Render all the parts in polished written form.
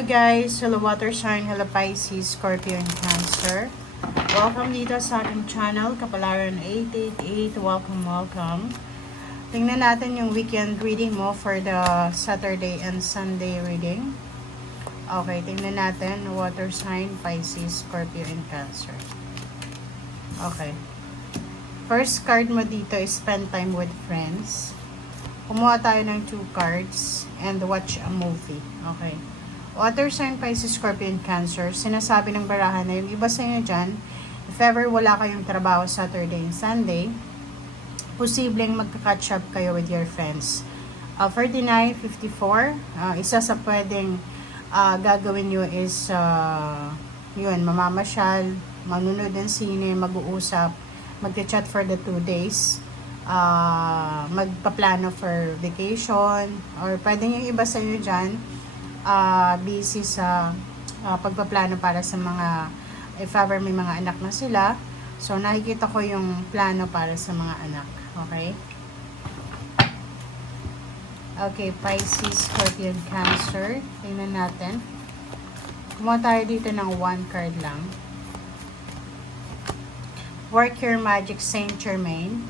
Hello guys, hello water sign, hello Pisces, Scorpio, and Cancer. Welcome dito sa aking channel, Kapalaran 888. Welcome. Tingnan natin yung weekend reading mo for the Saturday and Sunday reading. Okay, tingnan natin water sign, Pisces, Scorpio, and Cancer. Okay. First card mo dito is spend time with friends. Kumuha tayo ng 2 cards and watch a movie. Okay. Water sign, Pisces, Scorpio, and Cancer. Sinasabi ng barahan na yung iba sa inyo dyan, if ever wala kayong trabaho Saturday and Sunday, posibleng magka-catch up kayo with your friends. 49:54, isa sa pwedeng gagawin nyo is yun, mamamasyal, manunod ng sine, mag-uusap, mag-chat for the 2 days, magpaplano for vacation, or pwedeng yung iba sa inyo dyan, busy sa pagpaplano para sa mga, if ever may mga anak na sila. So, nakikita ko yung plano para sa mga anak. Okay? Okay, Pisces, Scorpio, Cancer. Tingnan natin. Kumuha tayo dito ng 1 card lang. Work Your Magic, Saint Germain.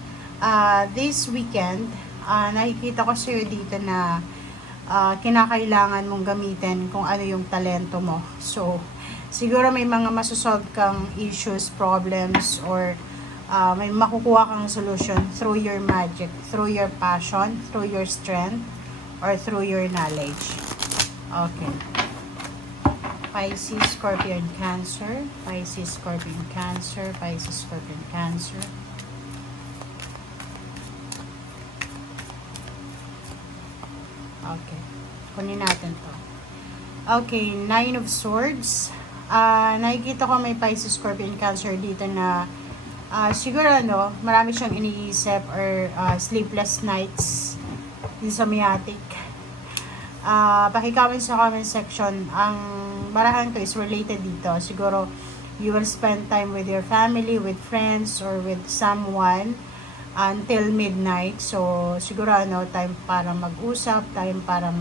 This weekend, nakikita ko sa'yo dito na kinakailangan mong gamitin kung ano yung talento mo. So, siguro may mga masosolve kang issues, problems, or may makukuha kang solution through your magic, through your passion, through your strength, or through your knowledge. Okay. Pisces, Scorpio, and Cancer. Pisces, Scorpio, and Cancer. Pisces, Scorpio, and Cancer. Okay. Kunin natin to. Okay, 9 of Swords. Nakikita ko may Pisces, Scorpio, and Cancer dito na siguro marami siyang iniisip or sleepless nights, insomniatic. Paki-comment sa comment section. Ang barahan ko is related dito. Siguro you will spend time with your family, with friends, or with someone until midnight. So, siguro time para mag-usap, time para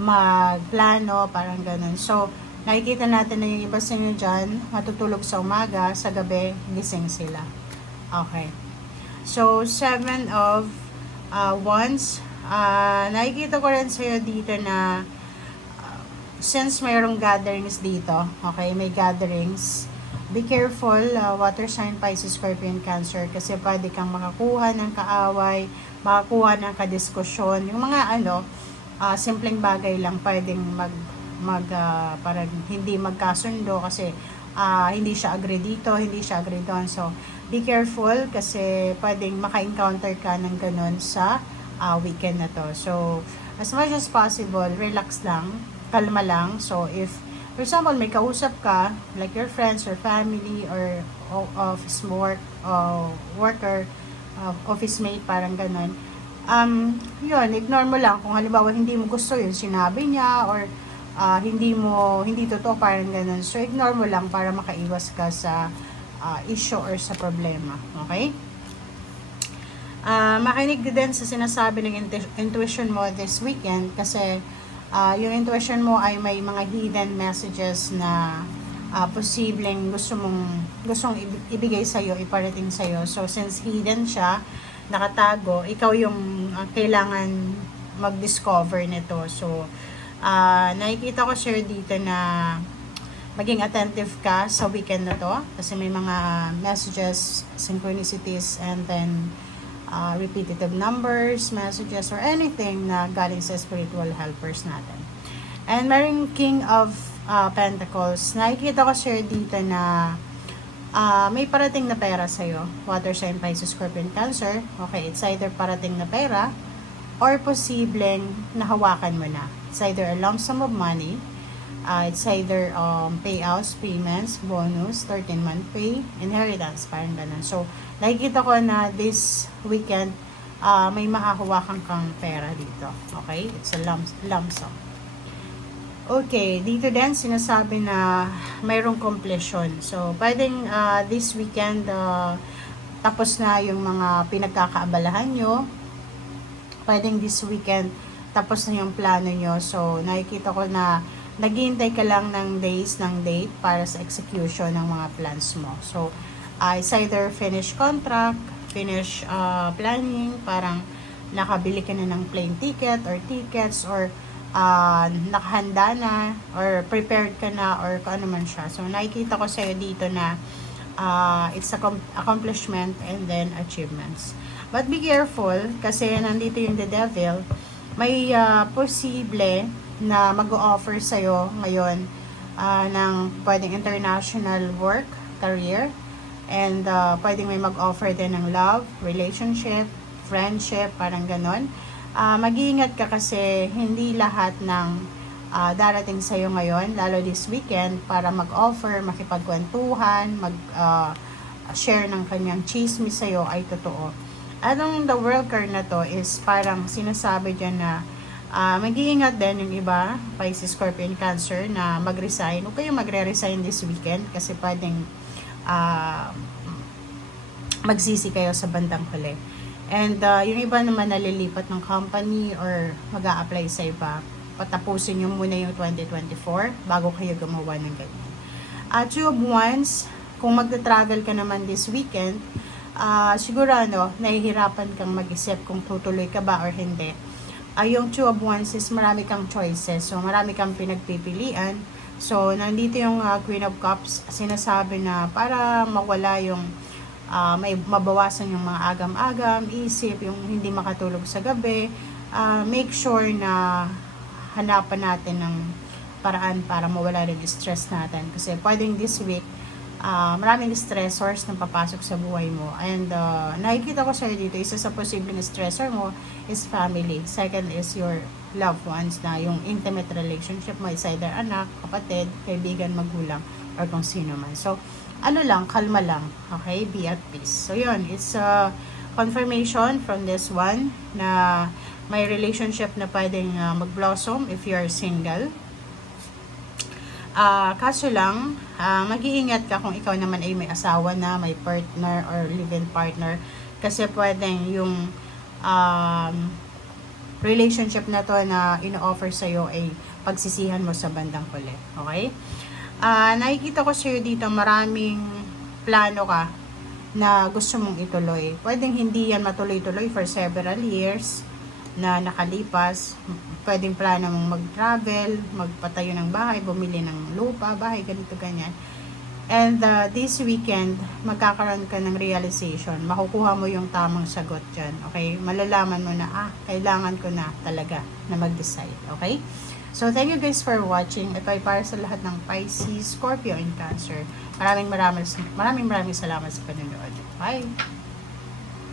magplano, parang ganun. So, nakikita natin na yung iba sa inyo dyan, matutulog sa umaga, sa gabi, gising sila. Okay. So, 7 of Wands. Nakikita ko rin sa'yo dito na since mayroong gatherings dito, okay, may gatherings, be careful, water sign, Pisces, Scorpio, and Cancer, kasi pwede kang makakuha ng kaaway, makakuha ng kadiskusyon, yung mga simpleng bagay lang pwedeng parang hindi magkasundo kasi hindi siya agree dito, hindi siya agree doon. So, be careful kasi pwedeng maka-encounter ka ng ganun sa weekend na to. So, as much as possible, relax lang, kalma lang. So, if for example, may kausap ka, like your friends or family or office worker, office mate, parang ganun. Yun, ignore mo lang. Kung halimbawa hindi mo gusto yun, sinabi niya, or hindi totoo, parang ganun. So, ignore mo lang para makaiwas ka sa issue or sa problema. Okay? Makinig din sa sinasabi ng intuition mo this weekend kasi yung intuition mo ay may mga hidden messages na posibleng gustong ibigay sa'yo, iparating sa'yo. So, since hidden siya, nakatago, ikaw yung kailangan mag-discover nito. So, nakikita ko share dito na maging attentive ka sa weekend na to kasi may mga messages, synchronicities, and then repetitive numbers, messages, or anything na galing sa spiritual helpers natin. And mayroong King of Pentacles. Nakikita ko share dito na may parating na pera sa'yo. Water sign, Pisces, Scorpio, and Cancer. Okay, it's either parating na pera or posibleng nahawakan mo na. It's either a lump sum of money, it's either payouts, payments, bonus, 13-month pay, inheritance, parang ganun. So, nakikita ko na this weekend, may makahawakan kang pera dito. Okay? It's a lump sum. Okay, dito din sinasabi na mayroong completion. So, pwedeng this weekend, tapos na yung mga pinagkakaabalahan nyo. Pwedeng this weekend, tapos na yung plano nyo. So, nakikita ko na naghihintay ka lang ng days, ng date para sa execution ng mga plans mo. So, it's either finish contract, finish planning, parang nakabili ka na ng plane ticket or tickets, or nakahanda na, or prepared ka na, or kung ano man siya. So, nakikita ko sa'yo dito na it's accomplishment and then achievements. But be careful, kasi nandito yung the devil. May posible na mag-o-offer sa'yo ngayon ng pwedeng international work, career, and pwedeng may mag-offer din ng love, relationship, friendship, parang ganon. Mag-iingat ka kasi hindi lahat ng darating sa'yo ngayon, lalo this weekend, para mag-offer, makipagkwentuhan, share ng kanyang chismis sa'yo ay totoo. Anong the world card na to is parang sinasabi dyan na mag-iingat din yung iba, Pisces, Scorpion, Cancer, na mag-resign. Huwag kayong magre-resign this weekend kasi pwedeng magsisi kayo sa bandang huli. And yung iba naman nalilipat ng company or mag-a-apply sa iba, patapusin nyo muna yung 2024 bago kayo gumawa ng ganyan. Two of Wands, kung magta-travel ka naman this weekend, sigurado nahihirapan kang mag-isip kung tutuloy ka ba or hindi. Yung Two of Wands is marami kang choices. So, marami kang pinagpipilian. So, nandito yung Queen of Cups. Sinasabi na para mawala yung may mabawasan yung mga agam-agam, isip, yung hindi makatulog sa gabi. Make sure na hanapan natin ng paraan para mawala rin yung stress natin. Kasi pwedeng this week, maraming stressors na papasok sa buhay mo. And nakikita ko sa'yo dito, isa sa posibleng stressor mo is family. Second is your loved ones, na yung intimate relationship mo is either anak, kapatid, kaibigan, magulang, or kung sino man. So, ano lang, kalma lang. Okay? Be at peace. So, yun. It's a confirmation from this one na may relationship na pwedeng mag-blossom if you are single. Kaso lang, mag-iingat ka kung ikaw naman ay may asawa na, may partner or live-in partner, kasi pwedeng yung relationship na to na ino-offer sa'yo ay pagsisihan mo sa bandang huli. Okay? Nakikita ko sa'yo dito maraming plano ka na gusto mong ituloy. Pwedeng hindi yan matuloy-tuloy for several years na nakalipas. Pwedeng plano mong mag-travel, magpatayo ng bahay, bumili ng lupa, bahay, ganito, ganyan. And this weekend, magkakaroon ka ng realization. Makukuha mo yung tamang sagot dyan. Okay? Malalaman mo na, kailangan ko na talaga na mag-decide. Okay? So, thank you guys for watching. Ito ay para sa lahat ng Pisces, Scorpio, and Cancer. Maraming salamat sa panonood. Bye!